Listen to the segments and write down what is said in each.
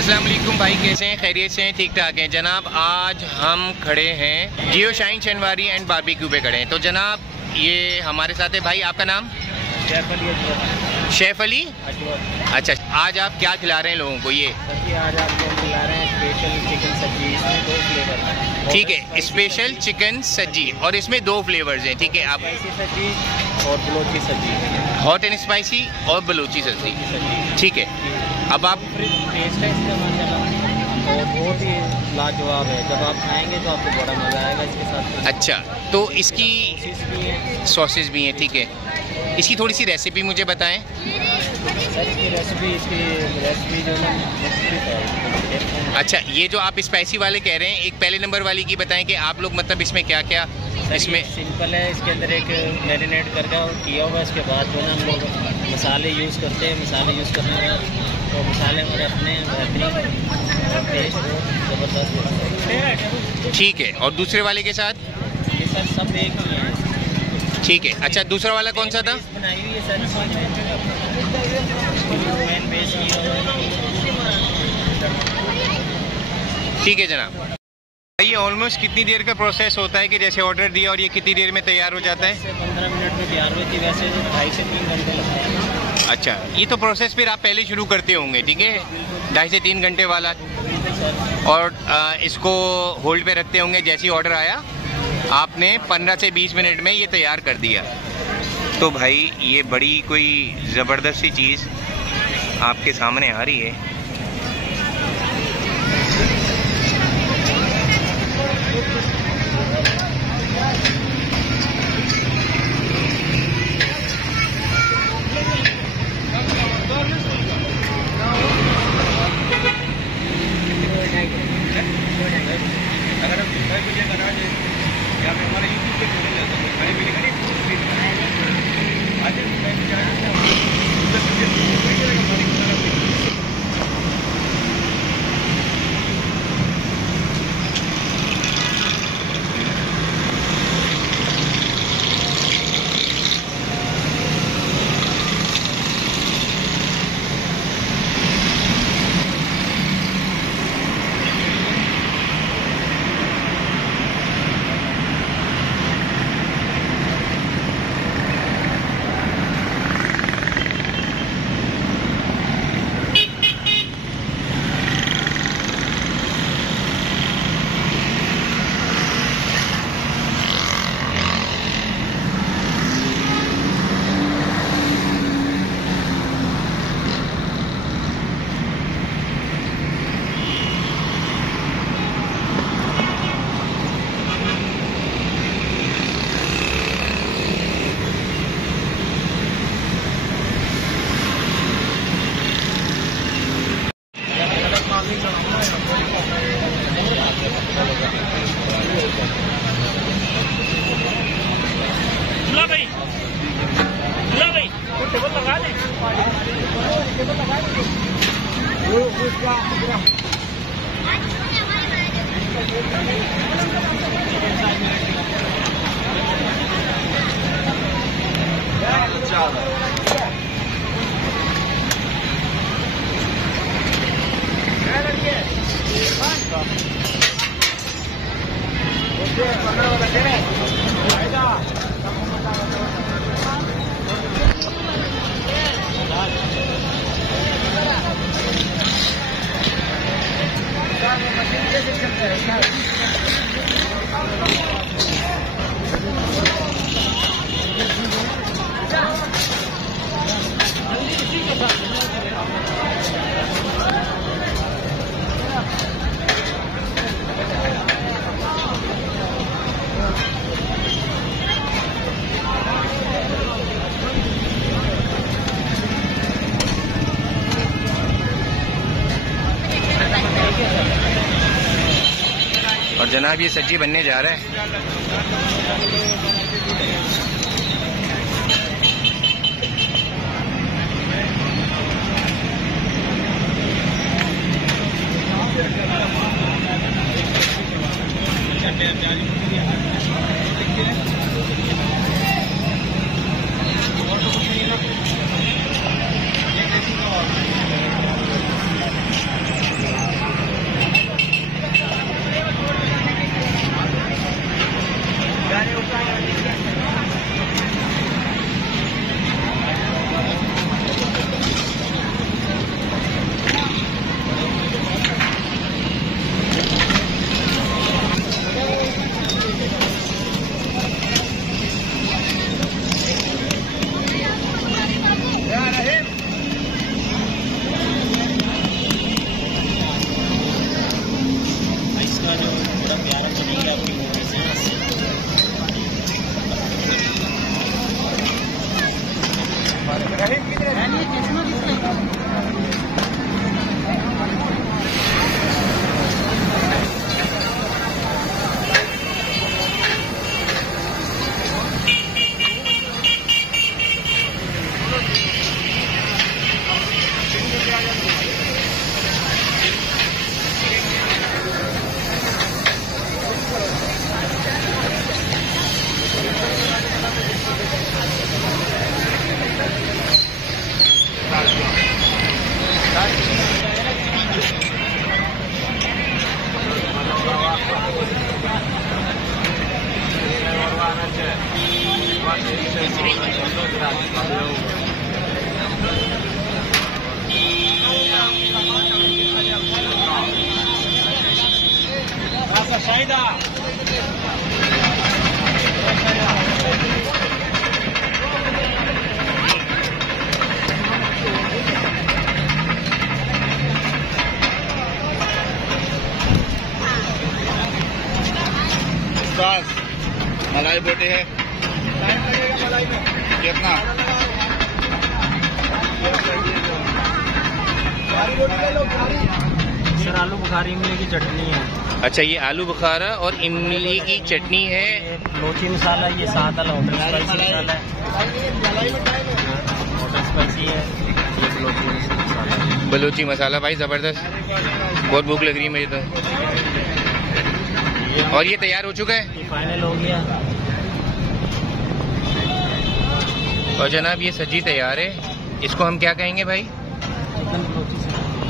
अस्सलाम वालेकुम भाई, कैसे हैं? खैरियत से हैं? ठीक ठाक हैं जनाब। आज हम खड़े हैं जियो शाइन शनवारी एंड बारबेक्यू पे खड़े हैं। तो जनाब ये हमारे साथ है भाई, आपका नाम? शेफ अली। अच्छा, आज आप क्या खिला रहे हैं लोगों को? ये आज आपको खिला रहे हैं स्पेशल चिकन सब्जी, इसमें 2 फ्लेवर हैं। ठीक है, स्पेशल चिकन सब्जी और इसमें 2 फ्लेवर्स हैं। ठीक है, आप सब्जी और बलोची सब्जी, हॉट एंड स्पाइसी और बलूची सब्जी। ठीक है, अब आप टेस्ट है इसका माशाल्लाह और बहुत ही लाजवाब है। जब आप खाएंगे तो आपको बड़ा मज़ा आएगा इसके साथ। अच्छा, तो इसकी सॉसेस भी हैं। ठीक है, इसकी थोड़ी सी रेसिपी मुझे बताएं। रेसिपी जो है। अच्छा, ये जो आप स्पाइसी वाले कह रहे हैं, एक पहले नंबर वाली की बताएं कि आप लोग मतलब इसमें क्या क्या इसमें सिंपल है। इसके अंदर एक मैरिनेट करके किया हुआ, इसके बाद जो है हम लोग मसाले यूज़ करते हैं। मसाले यूज़ करने के बाद तो मसाले में अपने ज़बरदस्त। ठीक है, और दूसरे वाले के साथ ये सर सब एक ही है। ठीक है। अच्छा, दूसरा वाला कौन सा था? बनाई हुई है सर मेन बेस ठीक है जनाब। ये ऑलमोस्ट कितनी देर का प्रोसेस होता है कि जैसे ऑर्डर दिया और ये कितनी देर में तैयार हो जाता है? 15 मिनट में तैयार होती है। वैसे 2.5 से 3 घंटे लगते हैं। अच्छा, ये तो प्रोसेस फिर आप पहले शुरू करते होंगे। ठीक है, 2.5 से 3 घंटे वाला, और इसको होल्ड पे रखते होंगे। जैसे ही ऑर्डर आया आपने 15 से 20 मिनट में ये तैयार कर दिया। तो भाई ये बड़ी कोई ज़बरदस्त सी चीज़ आपके सामने आ रही है। अगर हम वीडियो बना दें या फिर हमारे यूट्यूब पे बड़ी वीडियो करें और जनाब ये सब्जी बनने जा रहा है। मलाई बोटी है कितना? सर आलू बुखारी इमली की चटनी है। अच्छा, ये आलू बुखारा और इमली की चटनी है। ये लोची मसाला, ये साथ वाला होटल स्पाइसी मसाला है, होटल स्पाइसी है, ये बलोची मसाला है। बलोची मसाला भाई ज़बरदस्त, बहुत भूख लग रही है मुझे तो। और ये तैयार हो चुका है, ये फाइनल हो गया। और जनाब ये सब्जी तैयार है। इसको हम क्या कहेंगे भाई?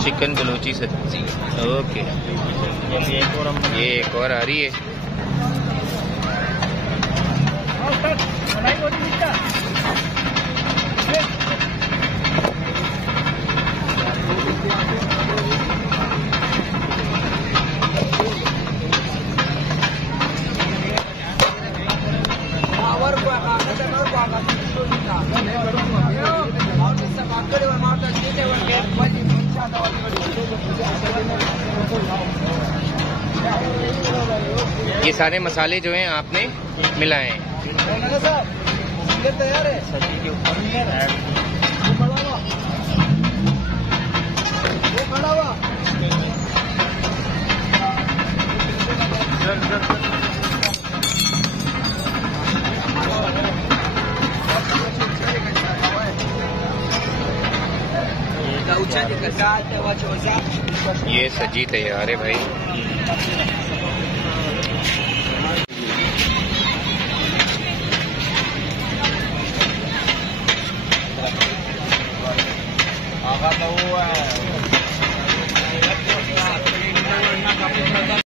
चिकन बलोची सब्जी। ओके, ये एक और आ रही है। ये सारे मसाले जो हैं आपने मिलाए हैं। तैयार है सब्जी के ऊपर ये सब्जी तैयार है भाई। आगा